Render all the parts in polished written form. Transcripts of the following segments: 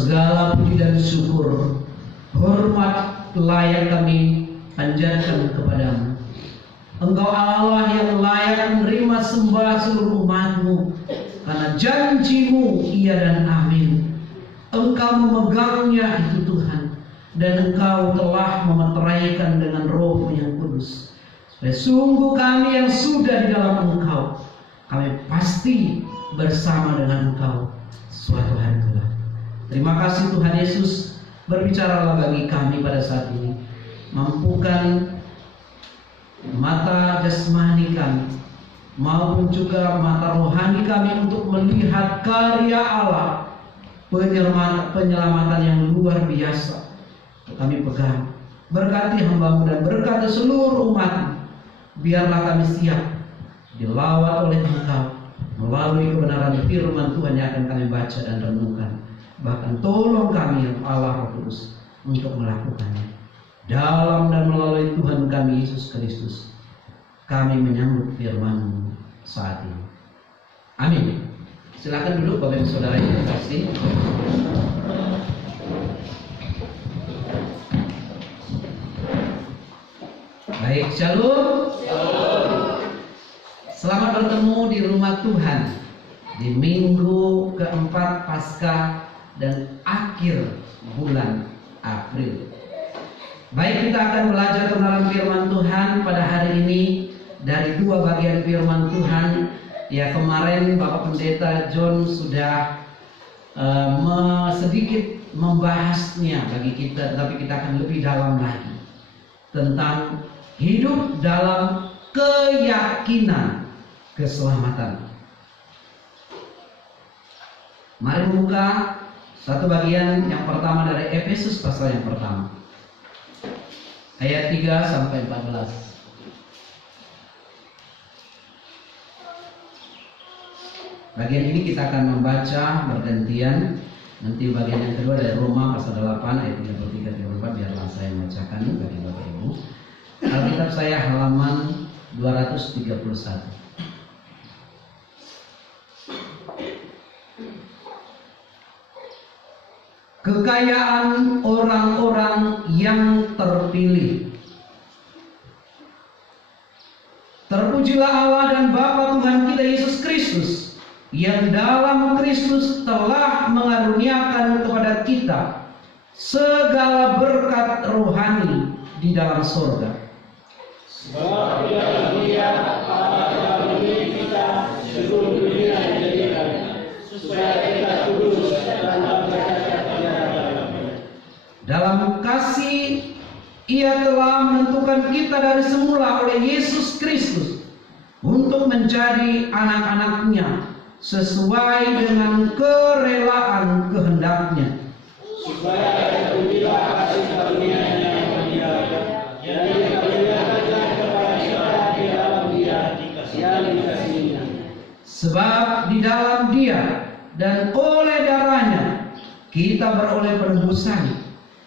Segala puji dan syukur, hormat layak kami panjatkan kepadamu. Engkau Allah yang layak menerima sembah seluruh umatmu, karena janjimu iya dan amin. Engkau memegangnya itu Tuhan, dan engkau telah memeteraikan dengan roh yang kudus. Dan sungguh kami yang sudah di dalam engkau, kami pasti bersama dengan engkau suatu hari kelak. Terima kasih Tuhan Yesus, berbicaralah bagi kami pada saat ini. Mampukan mata jasmani kami maupun juga mata rohani kami untuk melihat karya Allah, penyelamatan yang luar biasa. Kami pegang. Berkati hamba-Mu dan berkati seluruh umat. Biarlah kami siap dilawat oleh Engkau melalui kebenaran firman Tuhan yang akan kami baca dan renungkan. Bahkan tolong kami yang Allah Roh Kudus untuk melakukannya. Dalam dan melalui Tuhan kami Yesus Kristus, kami menyambut firman-Mu saat ini. Amin. Silakan duduk Bapak Ibu Saudara yang terkasih. Baik, shalom. Selamat bertemu di rumah Tuhan di minggu keempat Paskah dan akhir bulan April. Baik, kita akan belajar kebenaran firman Tuhan pada hari ini dari dua bagian firman Tuhan. Ya, kemarin Bapak Pendeta John sudah sedikit membahasnya bagi kita, tapi kita akan lebih dalam lagi tentang hidup dalam keyakinan keselamatan. Mari membuka satu bagian yang pertama dari Efesus pasal yang pertama, ayat 3 sampai 14. Bagian ini kita akan membaca bergantian. Nanti bagian yang kedua dari Roma pasal 8 ayat 33-34, biarlah saya membacakan bagi Bapak Ibu. Alkitab saya halaman 231. Kekayaan orang-orang yang terpilih. Terpujilah Allah dan Bapa Tuhan kita Yesus Kristus, yang dalam Kristus telah mengaruniakan kepada kita segala berkat rohani di dalam surga. Sebab di dalam Dia Allah telah memilih kita sebelum dunia dijadikan, supaya kita kudus dan bercacat kepada dalam kasih Ia telah menentukan kita dari semula oleh Yesus Kristus untuk menjadi anak-anak-Nya sesuai dengan kerelaan kehendak-Nya, supaya terpujilah kasih karunia-Nya yang berlimpah, yang dikaruniakan kepada kita di dalam Dia yang dikasihinya. sebab di dalam Dia dan oleh darah-Nya kita beroleh penebusan,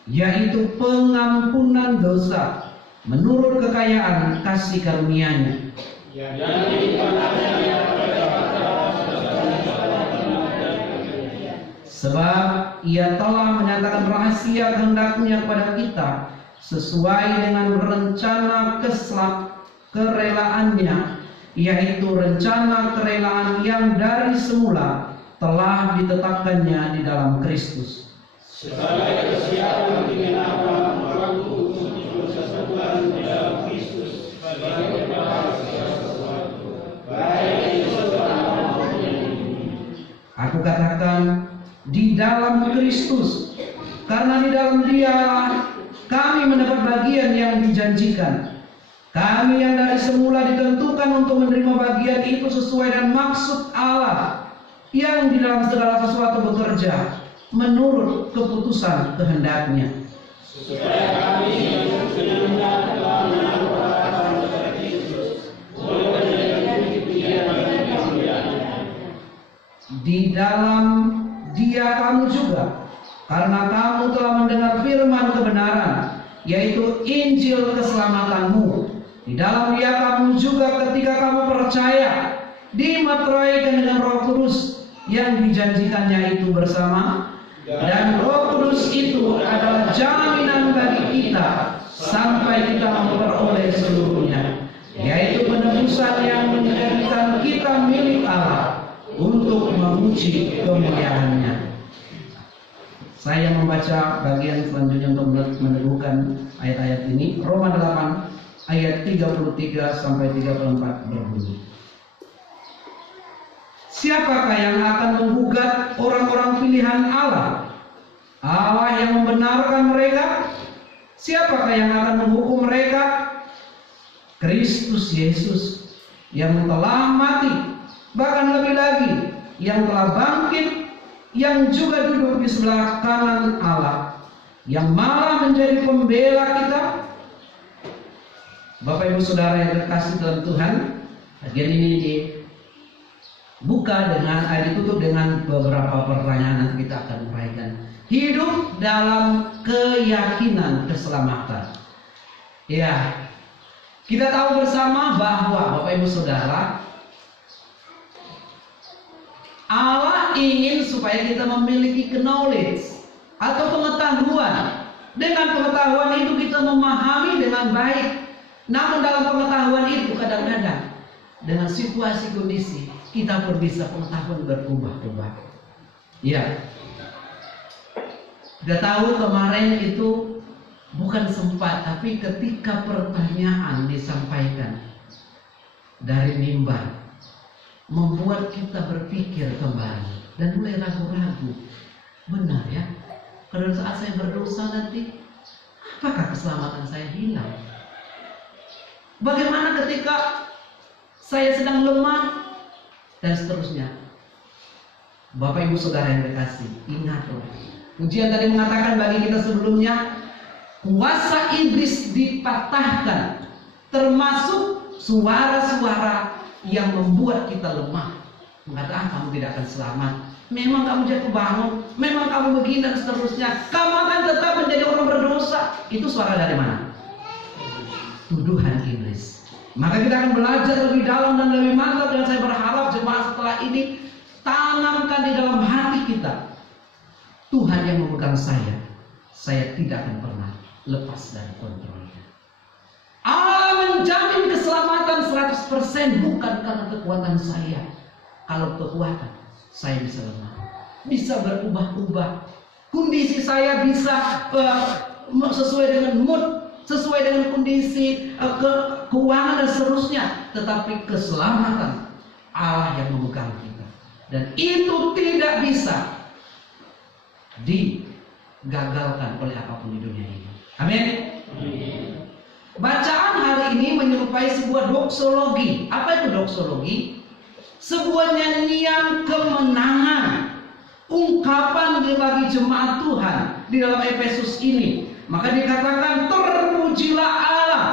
yaitu pengampunan dosa menurut kekayaan kasih karunia-Nya, yang dilimpahkannya kepada kita. sebab Ia telah menyatakan rahasia kehendak-Nya kepada kita sesuai dengan rencana kerelaan-Nya, yaitu rencana kerelaan yang dari semula telah ditetapkannya di dalam Kristus, Sebagai kesiapan pengenapan waktu untuk persekutuan di dalam Kristus sebagai pembahas segala sesuatu, baik di surga maupun di bumi. Aku katakan di dalam Kristus, karena di dalam Dia kami mendapat bagian yang dijanjikan. Kami yang dari semula ditentukan untuk menerima bagian itu sesuai dengan maksud Allah yang di dalam segala sesuatu bekerja menurut keputusan kehendak-Nya, Supaya kami yang sebelumnya telah menaruh harapan kepada Kristus boleh menjadi pujian bagi kemuliaan-Nya. di dalam Dia kamu juga, karena kamu telah mendengar firman kebenaran, yaitu Injil keselamatanmu. Di dalam Dia kamu juga ketika kamu percaya dimeteraikan dengan Roh Kudus yang dijanjikannya itu bersama Dan Roh Kudus itu adalah jaminan bagi kita sampai kita memperoleh seluruhnya, yaitu penebusan yang menjadikan kita milik Allah untuk memuji kemuliaan-Nya. Saya membaca bagian selanjutnya untuk meneguhkan ayat-ayat ini. Roma 8 ayat 33 sampai 34 berbunyi. Siapakah yang akan menggugat orang-orang pilihan Allah? Allah yang membenarkan mereka. Siapakah yang akan menghukum mereka? Kristus Yesus yang telah mati, bahkan lebih lagi yang telah bangkit, yang juga duduk di sebelah kanan Allah, yang malah menjadi pembela kita. Bapak Ibu Saudara yang terkasih dalam Tuhan, bagian ini ditutup dengan beberapa pertanyaan yang kita akan uraikan. Hidup dalam keyakinan keselamatan. Ya, kita tahu bersama bahwa Bapak Ibu Saudara, Allah ingin supaya kita memiliki knowledge atau pengetahuan. Dengan pengetahuan itu kita memahami dengan baik. Namun dalam pengetahuan itu kadang-kadang dengan situasi kondisi kita pun bisa pengetahuan berubah-ubah. Ya, kita tahu kemarin itu bukan sempat, tapi ketika pertanyaan disampaikan dari mimbar, membuat kita berpikir kembali dan mulai ragu-ragu. Benar ya, kalau saat saya berdosa nanti, apakah keselamatan saya hilang? Bagaimana ketika saya sedang lemah dan seterusnya? Bapak Ibu Saudara yang terkasih, ingatlah. Ujian tadi mengatakan bagi kita sebelumnya, kuasa iblis dipatahkan, termasuk suara-suara yang membuat kita lemah. Mengatakan kamu tidak akan selamat, memang kamu jatuh bangun, memang kamu begini dan seterusnya, kamu akan tetap menjadi orang berdosa. Itu suara dari mana? Tuduhan iblis. Maka kita akan belajar lebih dalam dan lebih mantap, dan saya berharap jemaat setelah ini tanamkan di dalam hati kita, Tuhan yang memegang saya tidak akan pernah lepas dari kontrolnya. Allah menjamin keselamatan 100% bukan karena kekuatan saya. Kalau kekuatan, saya bisa lemah, bisa berubah-ubah. Kondisi saya bisa sesuai dengan mood, sesuai dengan kondisi keuangan dan seterusnya. Tetapi keselamatan Allah yang memegang kita, dan itu tidak bisa digagalkan oleh apapun di dunia ini. Amin. Bacaan hari ini menyerupai sebuah doksologi. Apa itu doksologi? Sebuah nyanyian kemenangan, ungkapan bagi jemaat Tuhan di dalam Efesus ini. Maka dikatakan terpujilah Allah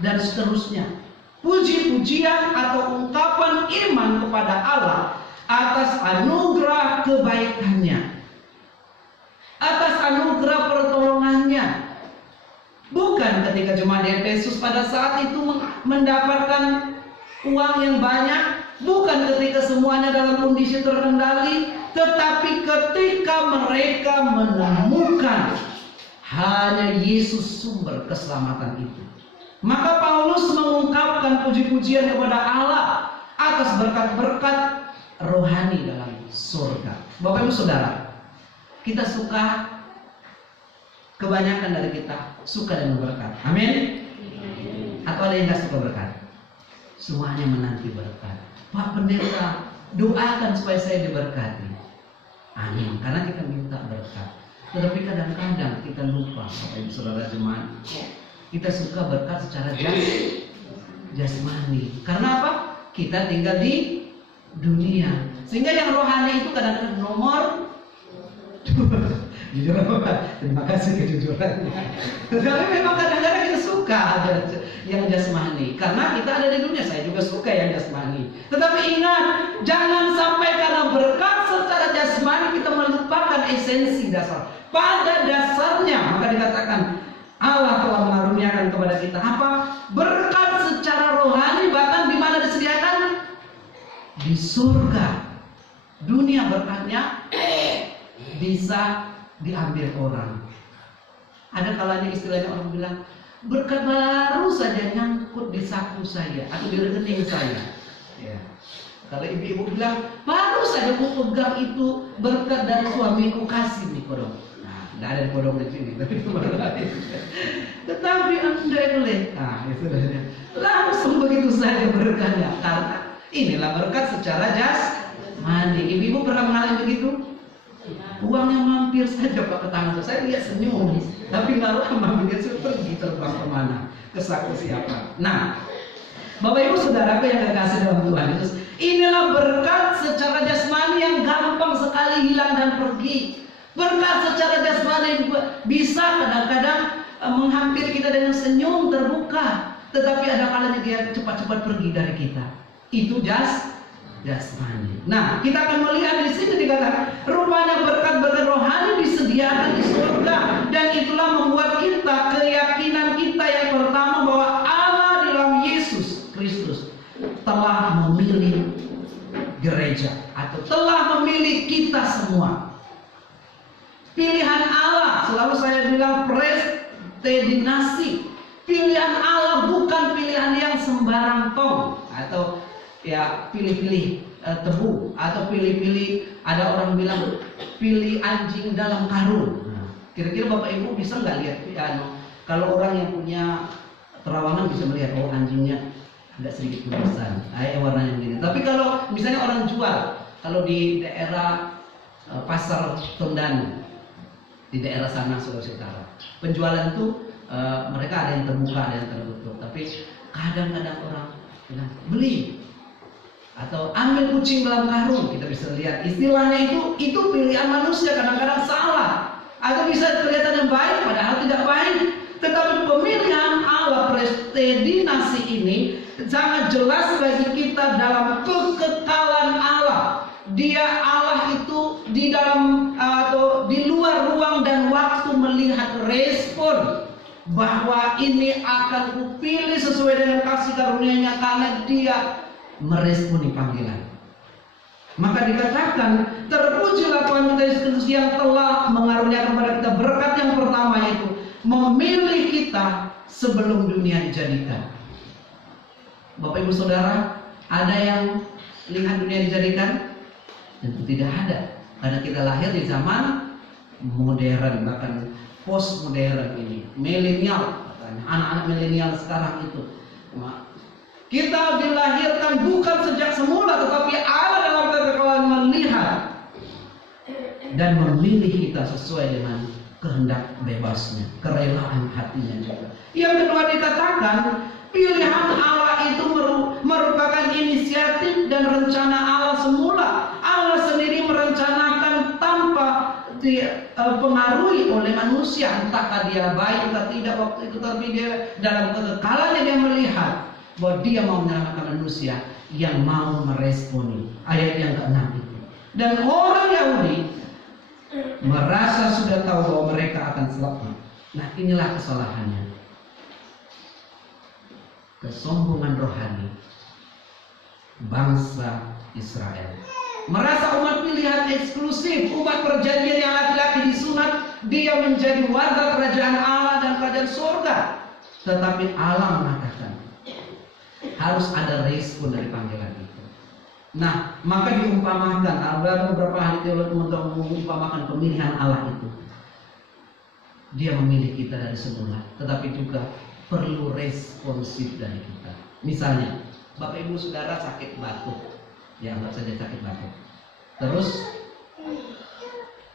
dan seterusnya. Puji-pujian atau ungkapan iman kepada Allah atas anugerah kebaikannya, atas anugerah pertolongannya. Bukan ketika jemaat Efesus pada saat itu mendapatkan uang yang banyak, bukan ketika semuanya dalam kondisi terkendali, tetapi ketika mereka menemukan hanya Yesus sumber keselamatan itu. Maka Paulus mengungkapkan puji-pujian kepada Allah atas berkat-berkat rohani dalam surga. Bapak Ibu Saudara, kita suka, kebanyakan dari kita suka dengan berkat. Amin. Atau ada yang gak suka berkat? Semuanya menanti berkat. Pak Pendeta, doakan supaya saya diberkati. Amin. Karena kita minta berkat. Tetapi kadang-kadang kita lupa, Bapak Ibu Saudara jemaat, kita suka berkat secara jasmani. Karena apa? Kita tinggal di dunia, sehingga yang rohani itu kadang-kadang nomor. Jujur apa? Terima kasih kejujurannya. Tapi memang kadang-kadang kita suka ada yang jasmani, karena kita ada di dunia. Saya juga suka yang jasmani. Tetapi ingat, jangan sampai karena berkat secara jasmani kita melupakan esensi dasar. Pada dasarnya, maka dikatakan Allah telah mengaruniakan kepada kita apa? Berkat secara rohani, bahkan di mana disediakan? Di surga. Dunia berkatnya bisa diambil orang. Ada kalanya istilahnya orang bilang, berkat baru saja nyangkut di saku saya atau di rekening saya. Ya. Kalau ibu-ibu bilang, baru saja ku pegang itu berkat dari suamiku, kasih nih kodong. Nah, tidak ada kodong di sini, tapi itu baru lain. Tetapi Anda boleh, nah itu langsung begitu saja berkatnya. Karena inilah berkat secara jasmani. Ibu-ibu pernah mengalami begitu? Uangnya mampir saja Pak ke tangan saya lihat senyum, tapi nggak lama dia sudah pergi terbang kemana, ke saku siapa. Nah, Bapak Ibu Saudaraku yang kekasih dalam Tuhan Yesus, inilah berkat secara jasmani yang gampang sekali hilang dan pergi. Berkat secara jasmani bisa kadang-kadang menghampiri kita dengan senyum terbuka, tetapi ada kalanya dia cepat-cepat pergi dari kita. Itu jasmani. Nah, kita akan melihat di sini dikatakan rupanya berkat-berkat rohani disediakan di surga, dan itulah membuat kita keyakinan kita yang pertama bahwa Allah dalam Yesus Kristus telah memilih gereja atau telah memilih kita semua. Pilihan Allah, selalu saya bilang predestinasi. Pilihan Allah bukan pilihan yang sembarang tong atau ya pilih-pilih tebu atau pilih-pilih, ada orang bilang pilih anjing dalam karung. Kira-kira Bapak Ibu bisa nggak lihat kalau orang yang punya terawangan bisa melihat, oh anjingnya agak sedikit kurusan, warnanya begini. Tapi kalau misalnya orang jual, kalau di daerah pasar Tondano, di daerah sana Sulawesi Utara, penjualan itu mereka ada yang terbuka, ada yang tertutup. Tapi kadang-kadang orang bilang beli atau ambil kucing dalam karung. Kita bisa lihat istilahnya itu pilihan manusia, kadang-kadang salah atau bisa kelihatan yang baik padahal tidak baik. Tetapi pemilihan Allah, predestinasi ini sangat jelas bagi kita dalam kekekalan Allah. Dia Allah itu di dalam atau di luar ruang dan waktu melihat respon bahwa ini akan kupilih sesuai dengan kasih karunia-Nya karena dia meresponi panggilan. Maka dikatakan terpujilah Tuhan kita Yesus Kristus yang telah mengaruniakan kepada kita berkat yang pertama, yaitu memilih kita sebelum dunia dijadikan. Bapak Ibu Saudara, ada yang lihat dunia dijadikan? Tentu tidak ada, karena kita lahir di zaman modern, bahkan post modern ini, milenial katanya, anak-anak milenial sekarang itu. Kita dilahirkan bukan sejak semula, tetapi Allah dalam kekekalan melihat dan memilih kita sesuai dengan kehendak bebasnya, kerelaan hatinya juga. Yang kedua dikatakan, pilihan Allah itu merupakan inisiatif dan rencana Allah semula. Allah sendiri merencanakan tanpa dipengaruhi oleh manusia, entahkah dia baik atau tidak waktu itu, tapi dia dalam kekekalannya dia melihat bahwa dia mau menyelamatkan manusia yang mau meresponi ayat yang ke-6 itu. Dan orang Yahudi merasa sudah tahu bahwa mereka akan selamat. Nah, inilah kesalahannya, kesombongan rohani bangsa Israel. Merasa umat pilihan eksklusif, umat perjanjian yang laki-laki disunat, dia menjadi warga kerajaan Allah dan kerajaan surga. Tetapi Allah mengatakan harus ada respon dari panggilan itu. Nah, maka diumpamakan, ada beberapa ahli teologi mengumpamakan pemilihan Allah itu. Dia memilih kita dari semula, tetapi juga perlu responsif dari kita. Misalnya, Bapak Ibu Saudara sakit batuk, ya anggap saja sakit batuk. Terus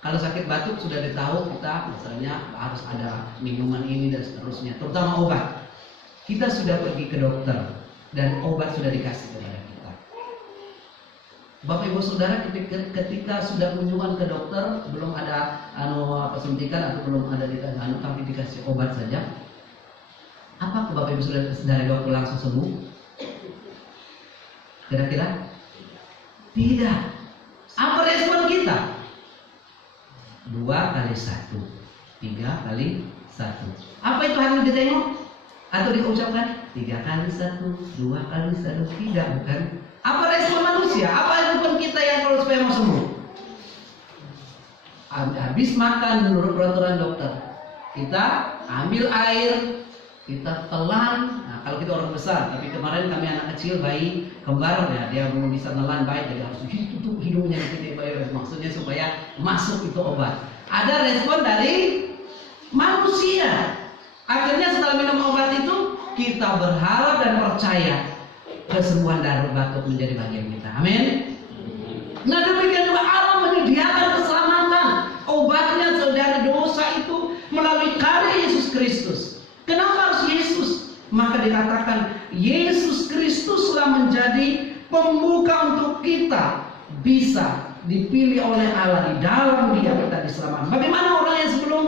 kalau sakit batuk sudah ditahu kita misalnya harus ada minuman ini dan seterusnya, terutama obat. Kita sudah pergi ke dokter dan obat sudah dikasih kepada kita. Bapak Ibu Saudara, ketika sudah kunjungan ke dokter, belum ada suntikan atau belum ada tapi dikasih obat saja, apa Bapak Ibu Saudara dari dokter langsung sembuh? Kira-kira? Tidak. Apa respon kita? 2 kali 1, 3 kali 1. Apa itu harus ditengok? Atau diucapkan 3 kali 1, 2 kali 1? Tidak, bukan? Apa respon manusia? Apa respon kita yang kalau supaya mau sembuh? habis makan menurut peraturan dokter, kita ambil air, kita telan. Nah, kalau kita orang besar, tapi kemarin kami anak kecil, bayi kembar, ya dia belum bisa nelan baik, jadi harus tutup hidungnya gitu, maksudnya supaya masuk itu obat. Ada respon dari manusia. Akhirnya setelah minum obat itu, kita berharap dan percaya kesembuhan dari batuk menjadi bagian kita. Amin. Nah, demikian juga Allah menyediakan keselamatan. Obatnya saudara dosa itu melalui karya Yesus Kristus. Kenapa harus Yesus? Maka dikatakan Yesus Kristuslah menjadi pembuka untuk kita bisa dipilih oleh Allah. Di dalam Dia kita diselamatkan. Bagaimana orang yang sebelum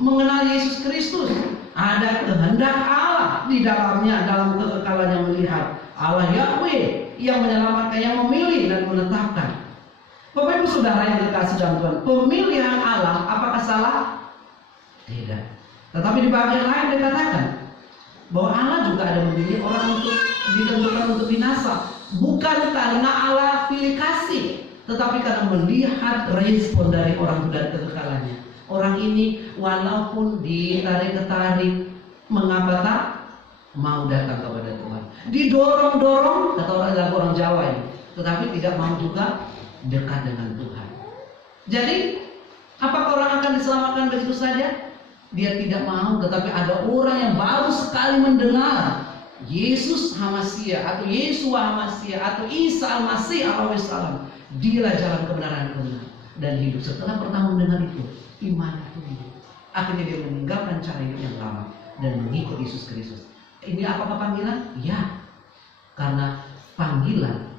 mengenal Yesus Kristus? Ada kehendak Allah di dalamnya, dalam kekekalannya melihat Allah Yahweh yang menyelamatkan, yang memilih dan menetapkan. Bapak Ibu Saudara yang dikasihi dalam Tuhan, pemilihan Allah apakah salah? Tidak. Tetapi di bagian lain dikatakan bahwa Allah juga ada memilih orang untuk ditentukan untuk binasa, bukan karena Allah pilih kasih, tetapi karena melihat respon dari orang dari kekekalannya. Orang ini walaupun ditarik-tarik, mengapa tak mau datang kepada Tuhan? Didorong-dorong, kata orang Jawa ini, tetapi tidak mau juga dekat dengan Tuhan. Jadi, apakah orang akan diselamatkan begitu saja? Dia tidak mau, tetapi ada orang yang baru sekali mendengar Yesus Hamasia atau Yesua Hamasia atau Isa Al-Masih alaihissalam. Dialah jalan kebenaran dan hidup. Setelah pertama mendengar itu, iman itu hidup. Akhirnya dia meninggalkan cara hidup yang lama dan mengikut Yesus Kristus. Ini apakah panggilan? Ya, karena panggilan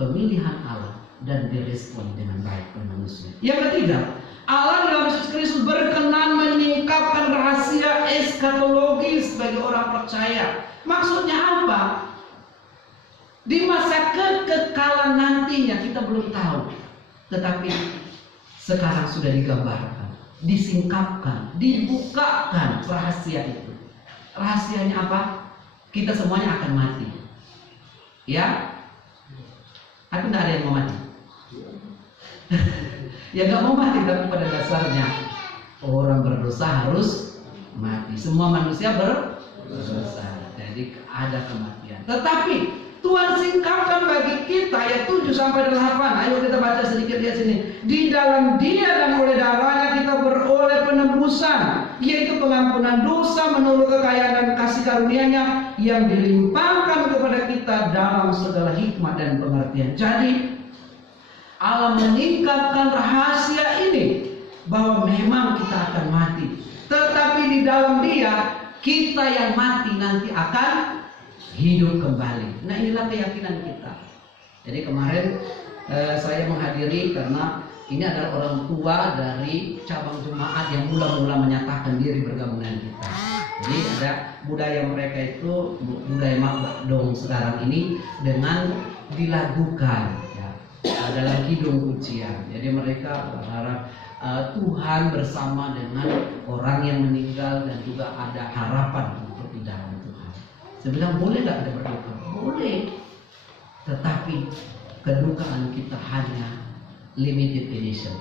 pemilihan Allah dan direspon dengan baik oleh manusia. Yang ketiga, Allah dalam Yesus Kristus berkenan menyingkapkan rahasia eskatologis bagi orang percaya. Maksudnya apa? Di masa kekekalan nantinya kita belum tahu, tetapi sekarang sudah digambarkan, disingkapkan, dibukakan rahasia itu. Rahasianya apa? Kita semuanya akan mati. Ya? Atau tidak ada yang mau mati? Ya nggak mau mati, tapi pada dasarnya orang berdosa harus mati. Semua manusia berdosa. Jadi ada kematian. Tetapi Tuhan singkapkan bagi kita ayat 7 sampai 8. Ayo kita baca sedikit di sini. Di dalam Dia dan oleh darahnya kita beroleh penebusan, yaitu pengampunan dosa menurut kekayaan dan kasih karunia-Nya yang dilimpahkan kepada kita dalam segala hikmat dan pengertian. Jadi Allah menyingkapkan rahasia ini bahwa memang kita akan mati, tetapi di dalam Dia kita yang mati nanti akan hidup kembali. Nah, inilah keyakinan kita. Jadi kemarin saya menghadiri karena ini adalah orang tua dari cabang jemaat yang mula-mula menyatakan diri bergabung dengan kita. Jadi ada budaya mereka itu budaya makdong sekarang ini dengan dilakukan ya, dalam kidung pujian. Jadi mereka berharap Tuhan bersama dengan orang yang meninggal dan juga ada harapan untuk di dalam Tuhan. Saya bilang boleh nggak kita berduka? Boleh. Tetapi kedukaan kita hanya limited edition.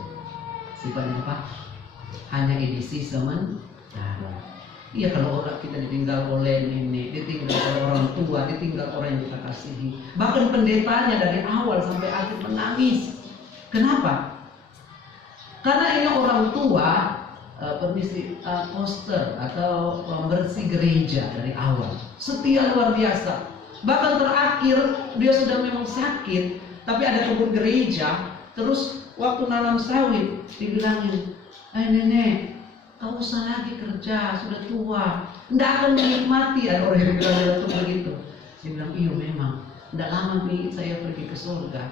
Sifatnya apa? Hanya edisi sementara. Iya, kalau orang kita ditinggal oleh nenek, ditinggal oleh orang tua, ditinggal orang yang kita kasihi. Bahkan pendetanya dari awal sampai akhir menangis. Kenapa? Karena ini orang tua permisi poster atau pembersih gereja dari awal, setia luar biasa. Bahkan terakhir dia sudah memang sakit, tapi ada kebun gereja. Terus waktu nanam sawit dibilangin, nenek, kau usah lagi kerja, sudah tua, tidak akan menikmati. Ada orang yang bilang begitu. Dia bilang, iya memang, tidak lama nih saya pergi ke surga.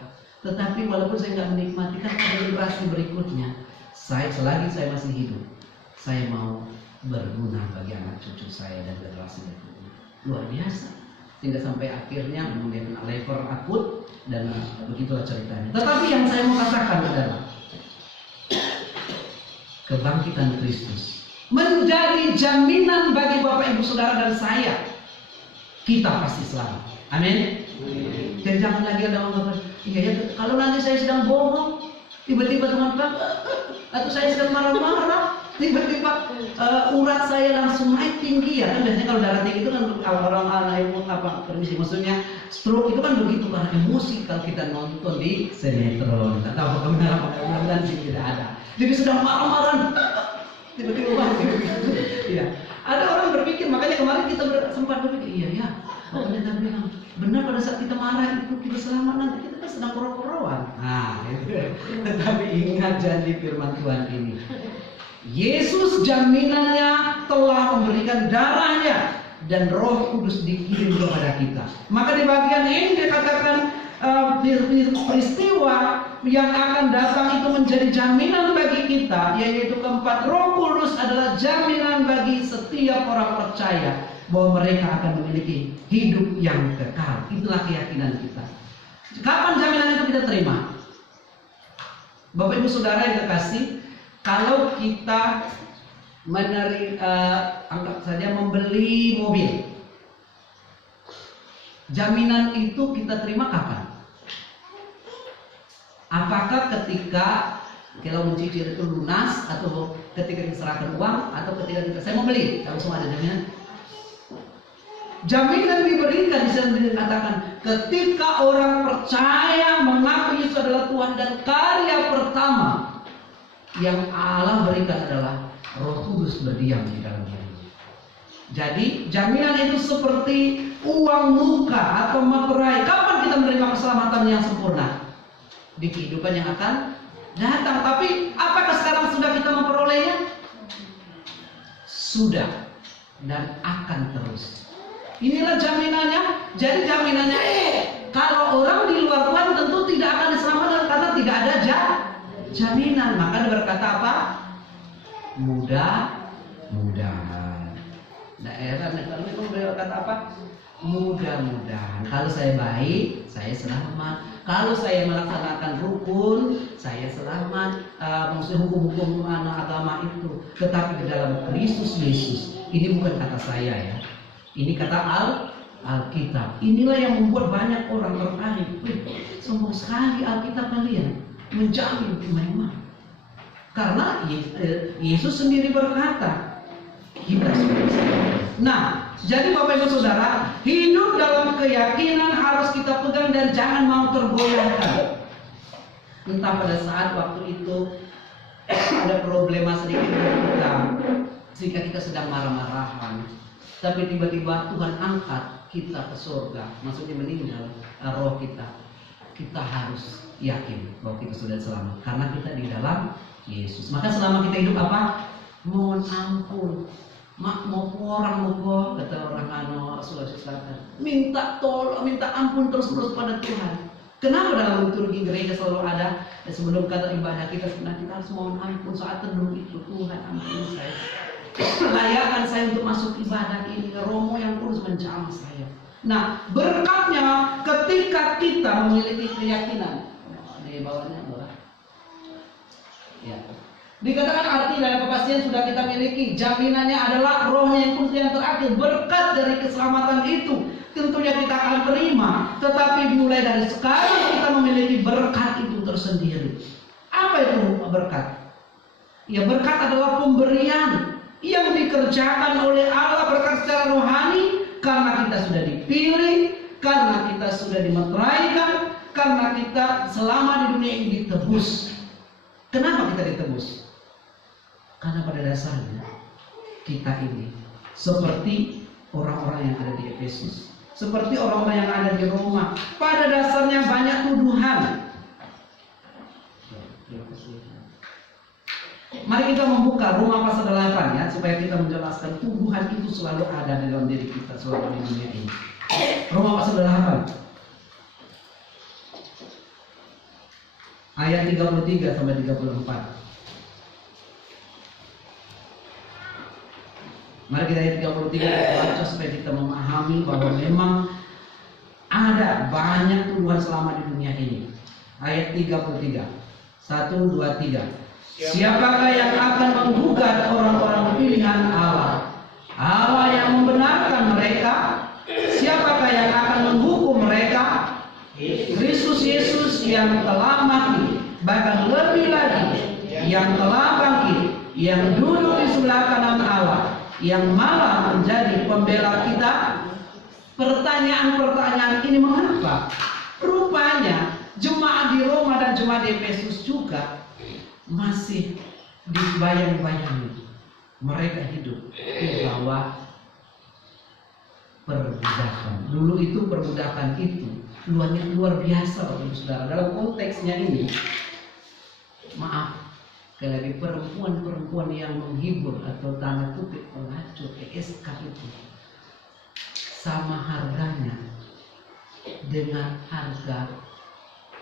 Tetapi walaupun saya nggak menikmati, kan ada generasi berikutnya. Selagi saya masih hidup, saya mau berguna bagi anak cucu saya dan generasi berikutnya. Luar biasa. Sehingga sampai akhirnya memang dia kena leper akut dan begitulah ceritanya. Tetapi yang saya mau katakan adalah kebangkitan Kristus menjadi jaminan bagi Bapak Ibu Saudara dan saya. Kita pasti selamat. Amin. Dan jangan lagi ada orang berkata, iya ya, kalau nanti saya sedang bohong, Tiba-tiba Tuhan bilang, atau saya sedang marah-marah, tiba-tiba urat saya langsung naik tinggi ya kan. Biasanya kalau darah tinggi itu kan orang permisi, maksudnya stroke itu kan begitu karena emosi kalau kita nonton di sinetron atau mudah-mudahan sih tidak ada. Jadi sedang marah-marah, tiba-tiba ya. Ada orang berpikir, makanya kemarin kita sempat berpikir, iya ya, makanya tadi bilang benar pada saat kita marah itu kita selamat, nanti kita kan sedang koro-koroan. Nah, tetapi ingat janji firman Tuhan ini. Yesus jaminannya telah memberikan darahnya dan Roh Kudus dikirim kepada kita. Maka di bagian ini dikatakan peristiwa yang akan datang itu menjadi jaminan bagi kita, yaitu keempat, Roh Kudus adalah jaminan bagi setiap orang percaya bahwa mereka akan memiliki hidup yang kekal. Itulah keyakinan kita. Kapan jaminan itu kita terima? Bapak Ibu Saudara yang terkasih, kalau kita anggap saja membeli mobil, jaminan itu kita terima kapan? Apakah ketika kalau mencicil itu lunas, atau ketika diserahkan uang, atau ketika saya mau beli, langsung ada jaminan? Jaminan diberikan di sana dikatakan ketika orang percaya mengaku Yesus adalah Tuhan, dan karya pertama yang Allah berikan adalah Roh Kudus berdiam di dalam dirinya. Jadi jaminan itu seperti uang muka atau materai. Kapan kita menerima keselamatan yang sempurna? Di kehidupan yang akan datang. Tapi apakah sekarang sudah kita memperolehnya? Sudah, dan akan terus. Inilah jaminannya. Jadi jaminannya kalau orang di luar Tuhan tentu tidak akan diselamatkan karena tidak ada jaminan. Maka dia berkata apa? Mudah-mudahan. Daerah itu berkata apa? Mudah-mudahan. Kalau saya baik, saya selamat. Kalau saya melaksanakan rukun, saya selamat. Maksudnya hukum-hukum agama itu. Tetapi di dalam Kristus Yesus, ini bukan kata saya ya. Ini kata Alkitab. Inilah yang membuat banyak orang tertarik. Sombong sekali Alkitab kalian menjamin iman. Karena Yesus sendiri berkata, kita sudah selamat. Nah, jadi Bapak Ibu Saudara, hidup dalam keyakinan harus kita pegang dan jangan mau tergoyahkan. Entah pada saat waktu itu ada problema sedikit dengan kita, sehingga kita sedang marah-marahan, tapi tiba-tiba Tuhan angkat kita ke surga, maksudnya meninggal roh kita. Kita harus yakin bahwa kita sudah selamat karena kita di dalam Yesus. Maka selama kita hidup apa? Mohon ampun. Mau orang mau kata orang Sulawesi Selatan, minta tolong, minta ampun terus-terus pada Tuhan. Kenapa dalam liturgi gereja selalu ada sebelum kata ibadah kita harus mohon ampun saat teduh itu, Tuhan ampuni saya, layakkan saya untuk masuk ibadah ini, Romo yang kudus menjamah saya. Nah, berkatnya ketika kita memiliki keyakinan. Di bawahnya bawah. Ya. Dikatakan arti dan kepastian sudah kita miliki. Jaminannya adalah Rohnya yang kudus yang terakhir. Berkat dari keselamatan itu tentunya kita akan terima. Tetapi mulai dari sekarang kita memiliki berkat itu tersendiri. Apa itu berkat? Ya, berkat adalah pemberian yang dikerjakan oleh Allah, berkat secara rohani, karena kita sudah dipilih, karena kita sudah dimeteraikan, karena kita selama di dunia ini ditebus. Kenapa kita ditebus? Karena pada dasarnya kita ini seperti orang-orang yang ada di Efesus, seperti orang-orang yang ada di Roma. Pada dasarnya banyak tuduhan. Mari kita membuka Roma pasal 8 ya, supaya kita menjelaskan tuduhan itu selalu ada dalam diri kita selama di dunia ini. Roma pasal 8 ayat 33 sampai 34. Mari kita ayat 33 kita baca supaya kita memahami bahwa memang ada banyak tuduhan selama di dunia ini. Ayat 33. 1, 2, 3. Siapakah yang akan menggugat orang-orang pilihan Allah? Allah yang membenarkan mereka. Siapakah yang akan menghukum mereka? Kristus Yesus yang telah mati, bahkan lebih lagi, yang telah bangkit, yang duduk di sebelah kanan Allah, yang malah menjadi pembela kita. Pertanyaan-pertanyaan ini mengapa? Rupanya jemaat di Roma dan jemaat di Efesus juga masih dibayang-bayangi. Mereka hidup di bawah perbudakan. Dulu itu perbudakan itu luar biasa, Bapak Saudara. Dalam konteksnya ini, maaf, sekali perempuan-perempuan yang menghibur atau tanda kutip pelacur PSK itu sama harganya dengan harga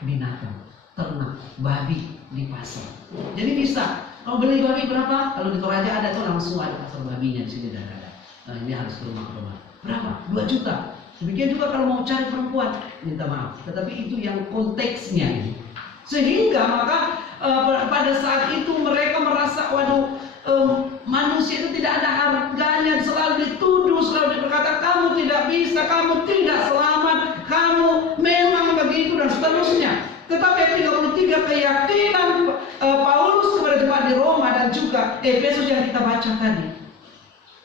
binatang, ternak, babi di pasar. Jadi bisa, kalau beli babi berapa? Kalau di Toraja ada tuh langsung ada pasar babinya di sini dan ada. Nah, ini harus ke rumah-rumah. Berapa? 2 juta. Demikian juga kalau mau cari perempuan, minta maaf. Tetapi itu yang konteksnya ini. Sehingga maka pada saat itu mereka merasa, waduh, manusia itu tidak ada harganya, selalu dituduh, selalu berkata kamu tidak bisa, kamu tidak selamat, kamu memang begitu dan seterusnya. Tetapi 33 keyakinan Paulus kepada jemaat di Roma dan juga Efesus yang kita baca tadi,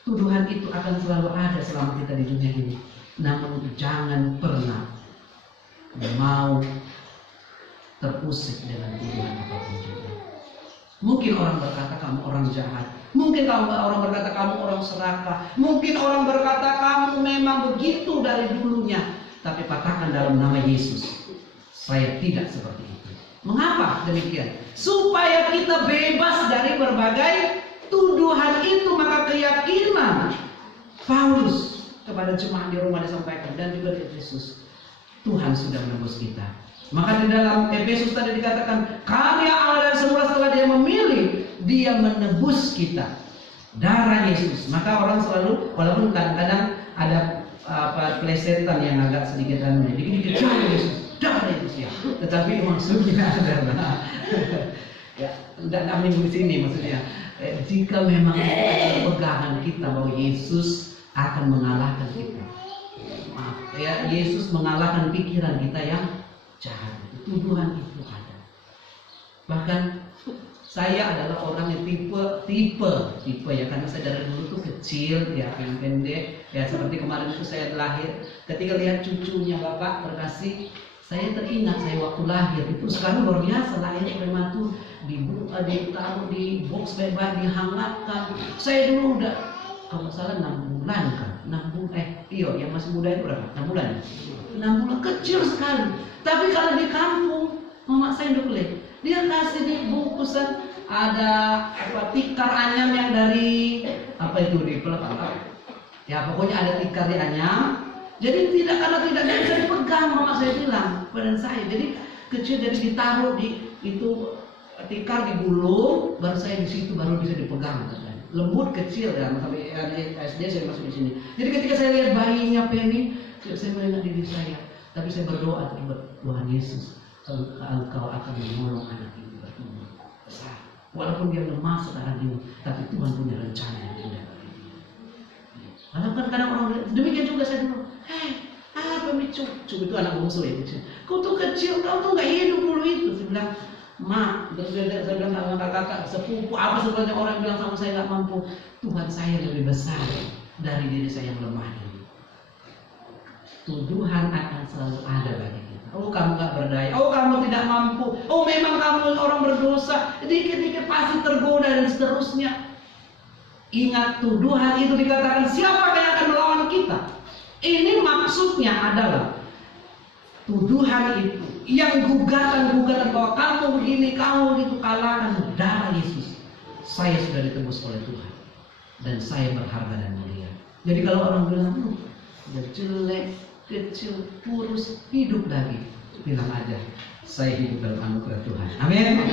tuduhan itu akan selalu ada selama kita di dunia ini. Namun jangan pernah mau terusik dengan tuduhan apapun juga. Mungkin orang berkata kamu orang jahat, mungkin orang berkata kamu orang serakah, mungkin orang berkata kamu memang begitu dari dulunya. Tapi katakan dalam nama Yesus, saya tidak seperti itu. Mengapa demikian? Supaya kita bebas dari berbagai tuduhan itu. Maka keyakinan Paulus kepada jemaat di Roma disampaikan dan juga di Efesus, Tuhan sudah menebus kita. Maka di dalam Efesus tadi dikatakan karya Allah dan semula setelah Dia memilih, Dia menebus kita, darah Yesus. Maka orang selalu, walaupun kadang-kadang ada plesetan yang agak sedikit aneh, dikit-dikit darah Yesus ya. Tetapi maksudnya adalah ya, tidak amin di sini maksudnya. Jika memang pegangan kita bahwa Yesus akan mengalahkan kita, maaf ya, Yesus mengalahkan pikiran kita yang jahat. Tuduhan itu ada. Bahkan saya adalah orang yang tipe ya, karena saya dari dulu tuh kecil ya, yang pendek ya, seperti kemarin itu saya lahir, ketika lihat cucunya bapak terkasih, saya teringat saya waktu lahir itu sekarang luar biasa, lahir prematur, ditaruh di box bebas, dihangatkan. Saya dulu udah kalau salah 6 bulan kan, 6 bulan, iya yang masih muda itu berapa? 6 bulan. 6 bulan kecil sekali. Tapi kalau di kampung, mama saya Ndukle, dia kasih di bungkusan ada tikar anyam yang dari apa itu di pelekap. Ya pokoknya ada tikar di anyam. Jadi karena tidak bisa dipegang, mama saya bilang pada saya. Jadi kecil, jadi ditaruh di itu tikar digulung, baru saya di situ baru bisa dipegang. Lembut kecil ya, sampai SD saya masuk di sini. Jadi ketika saya lihat bayinya Penny, saya mengingat diri saya. Tapi saya berdoa kepada Tuhan Yesus, Engkau akan menolong anak ini bertumbuh besar. Walaupun dia lemah sekarang ini, tapi Tuhan punya rencana yang indah bagi dia. Lalu kan kadang orang demikian juga saya dulu. Pemicu itu anak bungsu ya kecil. Kau tuh kecil, kau tuh nggak hidup dulu itu. Saya bilang, Ma, saya bilang sama kakak, sepupu apa sebenarnya orang bilang sama saya nggak mampu. Tuhan saya lebih besar dari diri saya yang lemah ini. Tuduhan akan selalu ada bagi kita. Oh kamu gak berdaya, oh kamu tidak mampu, oh memang kamu orang berdosa, dikit-dikit pasti tergoda dan seterusnya. Ingat, tuduhan itu dikatakan siapa yang akan melawan kita. Ini maksudnya adalah tuduhan itu yang gugatan-gugatan bahwa kamu begini, kamu itu kalahkan darah Yesus. Saya sudah ditebus oleh Tuhan dan saya berharga dan mulia. Jadi kalau orang bilang udah jelek, kecil, kurus, hidup lagi, bilang aja saya hidup dalam anugerah Tuhan. Amin.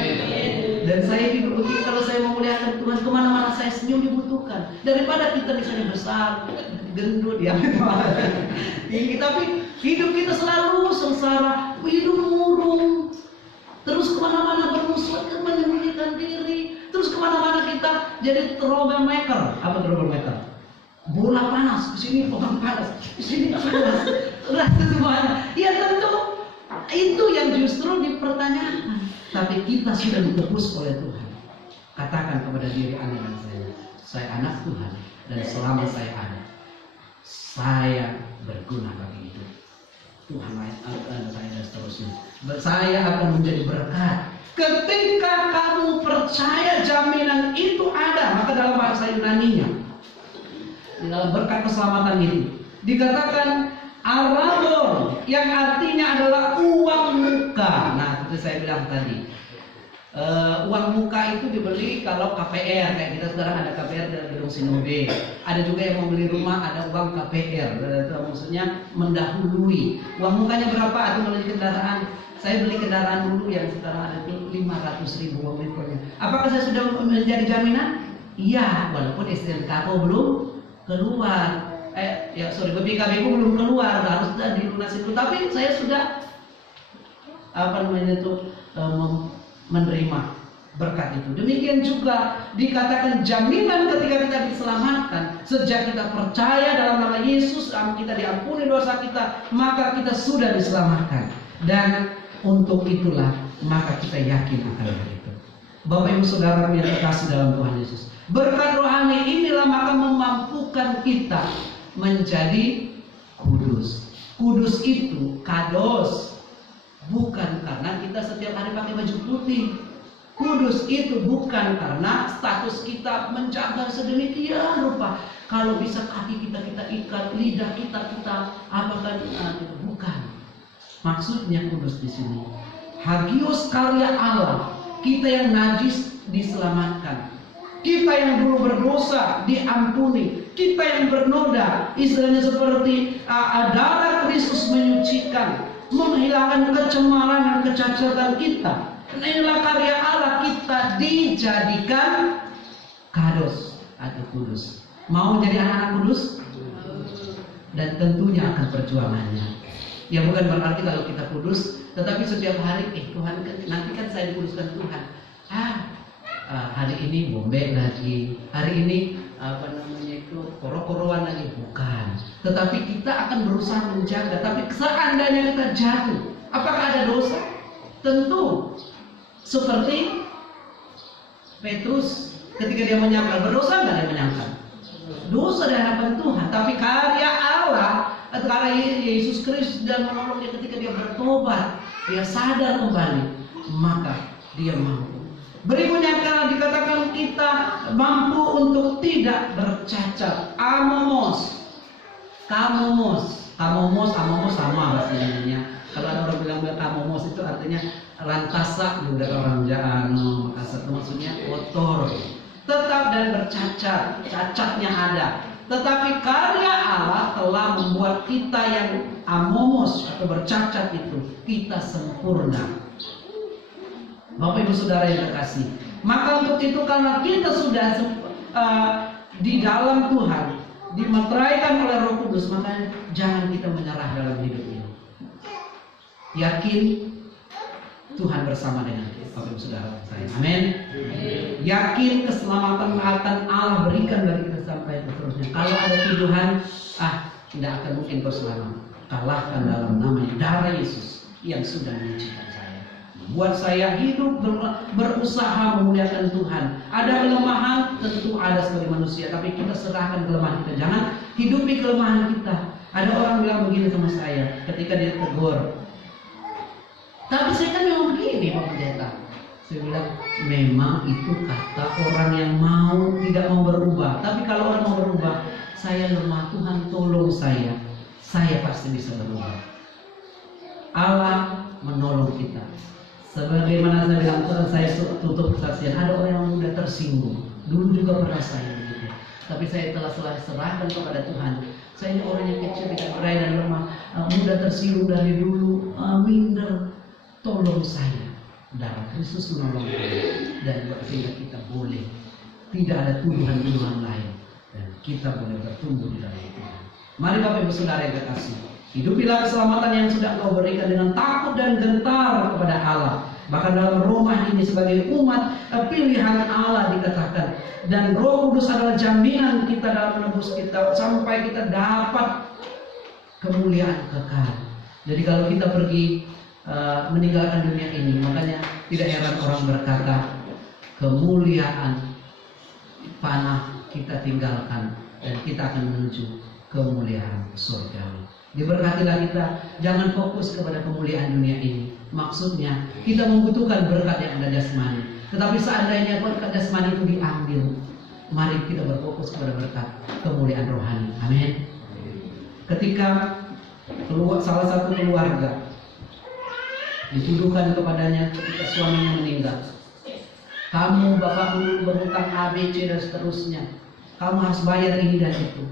Dan saya hidup begitu kalau saya memuliakan Tuhan, kemana-mana saya senyum dibutuhkan. Daripada kita misalnya besar, gendut, ya tinggi, tapi hidup kita selalu sengsara, hidup murung, terus kemana-mana bermusuhan, menyembunyikan diri, terus kemana-mana kita jadi troublemaker. Apa troublemaker? Bola panas, di sini orang panas, di sini panas, rasa semuanya. Ya tentu itu yang justru dipertanyakan. tapi kita sudah ditebus oleh Tuhan. Katakan kepada diri Anda dan saya anak Tuhan, dan selama saya ada, saya berguna bagi hidup Tuhan dan saya dan seterusnya. Saya akan menjadi berkat. Ketika kamu percaya jaminan itu ada, maka dalam bahasa Yunaninya, di dalam berkat keselamatan itu dikatakan arabon, yang artinya adalah uang muka. Nah, seperti saya bilang tadi, uang muka itu dibeli kalau KPR, kayak kita sekarang ada KPR dari gedung Sinode. Ada juga yang mau beli rumah, ada uang KPR. Itu maksudnya mendahului. Uang mukanya berapa? Atau beli kendaraan. Saya beli kendaraan dulu yang sekarang ada itu 500.000 uang mukonya. Apakah saya sudah menjadi jaminan? Iya, walaupun STNK belum keluar. BPKB belum keluar, harus sudah dilunasi itu. Tapi saya sudah menerima berkat itu. Demikian juga dikatakan jaminan ketika kita diselamatkan. Sejak kita percaya dalam nama Yesus, kita diampuni dosa kita, maka kita sudah diselamatkan. Dan untuk itulah maka kita yakin akan hal itu. Bapak Ibu Saudara yang terkasih dalam Tuhan Yesus, berkat rohani inilah maka memampukan kita menjadi kudus. Kudus itu kados, bukan karena kita setiap hari pakai baju putih. Kudus itu bukan karena status kita menjaga sedemikian rupa. Kalau bisa kaki kita ikat, lidah kita apakan, bukan. Maksudnya kudus di sini, hagios karya Allah. Kita yang najis diselamatkan. Kita yang dulu berdosa diampuni. Kita yang bernoda, istilahnya seperti darah Kristus menyucikan, menghilangkan kecemaran dan kecacatan kita. Nah, inilah karya Allah, kita dijadikan kados atau kudus. Mau jadi anak-anak kudus? Dan tentunya akan perjuangannya. Ya bukan berarti kalau kita kudus, tetapi setiap hari, Tuhan nanti kan saya dikuduskan Tuhan. Hari ini bombe lagi, hari ini koro-koroan lagi, bukan. Tetapi kita akan berusaha menjaga. Tapi seandainya kita jatuh, apakah ada dosa? Tentu. Seperti Petrus ketika dia menyangkal, berdosa nggak dia menyangkal? Dosa di hadapan Tuhan. Tapi karya Allah, karena Yesus Kristus dan menolong dia ketika dia bertobat, dia sadar kembali, maka dia mampu. Berikutnya karena dikatakan kita mampu untuk tidak bercacat. Amomos sama bahasa Indonesia. Kalau ada orang bilang amomos itu artinya lantasa, juga orang Jano, Makassar itu maksudnya kotor, tetap dan bercacat, cacatnya ada. Tetapi karya Allah telah membuat kita yang amomos atau bercacat itu, kita sempurna. Bapak Ibu Saudara yang terkasih, maka untuk itu karena kita sudah di dalam Tuhan, dimeteraikan oleh Roh Kudus, maka jangan kita menyerah dalam hidup ini. Yakin Tuhan bersama dengan kita, Bapak Ibu Saudara saya. Amin. Yakin keselamatan akan Allah berikan bagi kita sampai seterusnya. Kalau ada tuduhan, tidak akan mungkin kau selamat. Kalahkan dalam namanya darah Yesus yang sudah menyucikan saya. Buat saya hidup berusaha memuliakan Tuhan. Ada kelemahan, tentu ada sebagai manusia, tapi kita serahkan kelemahan kita. Jangan hidupi kelemahan kita. Ada orang bilang begini sama saya ketika dia tegur, tapi saya kan memang begini Pak Pendeta. Saya bilang, memang itu kata orang yang tidak mau berubah. Tapi kalau orang mau berubah, saya lemah, Tuhan tolong saya pasti bisa berubah. Allah menolong kita. Sebagaimana saya bilang, saya tutup kesaksian, ada orang yang mudah tersinggung. Dulu juga pernah saya begitu. Tapi saya telah serahkan kepada Tuhan. Saya ini orang yang kecil, tidak berdaya dan lemah, mudah tersinggung dari dulu, minder. Tolong saya. Darah Kristus menolong kita. Dan sehingga kita boleh, tidak ada tuduhan-tuduhan lain, dan kita boleh bertumbuh di dalam Tuhan. Mari Bapak Ibu Saudara yang terkasih, hidupilah keselamatan yang sudah Kau berikan dengan takut dan gentar kepada Allah. Bahkan dalam rumah ini sebagai umat pilihan Allah dikatakan, dan Roh Kudus adalah jaminan kita dalam menebus kita sampai kita dapat kemuliaan kekal. Jadi kalau kita pergi meninggalkan dunia ini. Makanya tidak heran orang berkata, kemuliaan panah kita tinggalkan dan kita akan menuju kemuliaan surgawi. Diberkatilah kita, jangan fokus kepada kemuliaan dunia ini. Maksudnya kita membutuhkan berkat yang ada jasmani, tetapi seandainya berkat jasmani itu diambil, mari kita berfokus kepada berkat kemuliaan rohani. Amin. Ketika salah satu keluarga dituduhkan kepadanya ketika suaminya meninggal, kamu bapakmu berhutang A, B, C dan seterusnya, kamu harus bayar ini dan itu.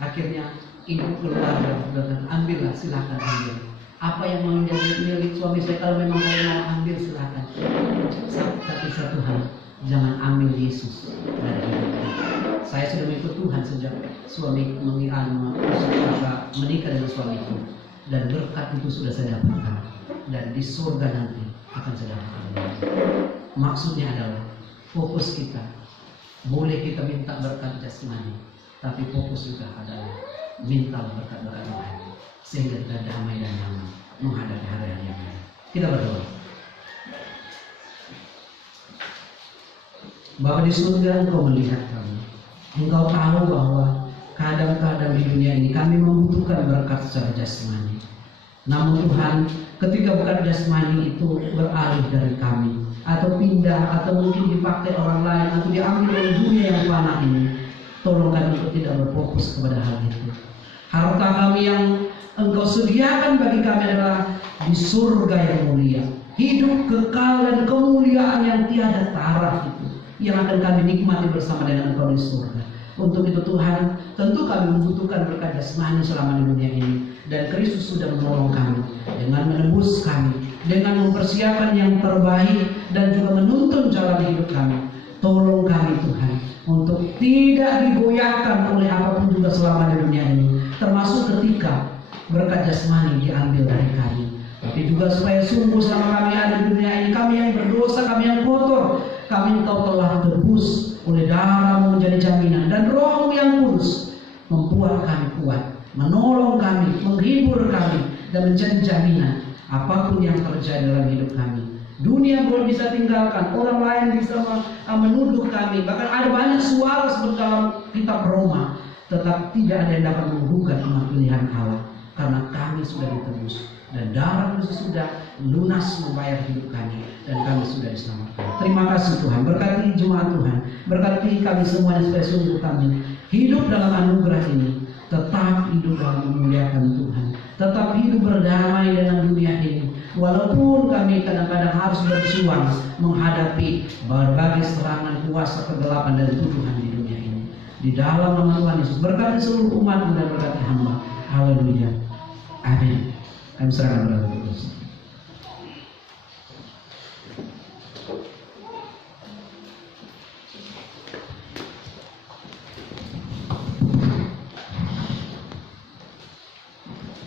Akhirnya ibu keluarga berkata, ambillah, silakan ambil. Apa yang mau menjadi milik suami saya, kalau memang saya mau ambil silakan. Tapi satu hal, jangan ambil Yesus dari hidup kita. Saya sudah mengikut Tuhan sejak suami menikah dengan suamiku, dan berkat itu sudah saya dapatkan, dan di surga nanti akan saya dapatkan. Maksudnya adalah fokus kita, boleh kita minta berkat jasmani, tapi fokus juga adalah minta berkat-berkat rohani, sehingga kita damai dan nyaman menghadapi hari-hari yang lain. Kita berdoa. Bapa di surga, Engkau melihat kami. Engkau tahu bahwa kadang-kadang di dunia ini kami membutuhkan berkat secara jasmani. Namun Tuhan, ketika berkat jasmani itu beralih dari kami, atau pindah, atau mungkin dipakai orang lain, atau diambil oleh dunia yang fana ini, tolong kami untuk tidak berfokus kepada hal itu. Harta kami yang Engkau sediakan bagi kami adalah di surga yang mulia, hidup kekal dan kemuliaan yang tiada tara itu, yang akan kami nikmati bersama dengan Engkau di surga. Untuk itu Tuhan, tentu kami membutuhkan berkat jasmani selama di dunia ini, dan Kristus sudah menolong kami dengan menebus kami, dengan mempersiapkan yang terbaik dan juga menuntun jalan hidup kami. Tolong kami Tuhan untuk tidak digoyahkan oleh apapun juga selama di dunia ini, termasuk ketika berkat jasmani diambil dari kami, tapi juga supaya sungguh selama kami ada di dunia ini, kami yang berdosa, kami yang kotor, kami Engkau telah tebus oleh darah-Mu menjadi jaminan, dan Roh-Mu yang kudus membuat kami kuat, menolong kami, menghibur kami, dan menjadi jaminan apapun yang terjadi dalam hidup kami. Dunia boleh bisa tinggalkan, orang lain bisa menuduh kami, bahkan ada banyak suara seperti dalam kitab Roma, tetap tidak ada yang dapat menggugat umat pilihan Allah, karena kami sudah ditebus dan darah Kristus sudah lunas membayar hidup kami, dan kami sudah diselamatkan. Terima kasih Tuhan, berkati jemaat Tuhan, berkati kami semuanya supaya sungguh kami hidup dalam anugerah ini, tetap hidup dalam memuliakan Tuhan, tetap hidup berdamai dengan dunia ini, walaupun kami kadang-kadang harus berjuang menghadapi berbagai serangan kuasa kegelapan dan tuduhan di dunia ini. Di dalam nama Tuhan Yesus, berkati seluruh umat dan berkati hamba. Haleluya. Amin. Kami serahkan kepada Tuhan.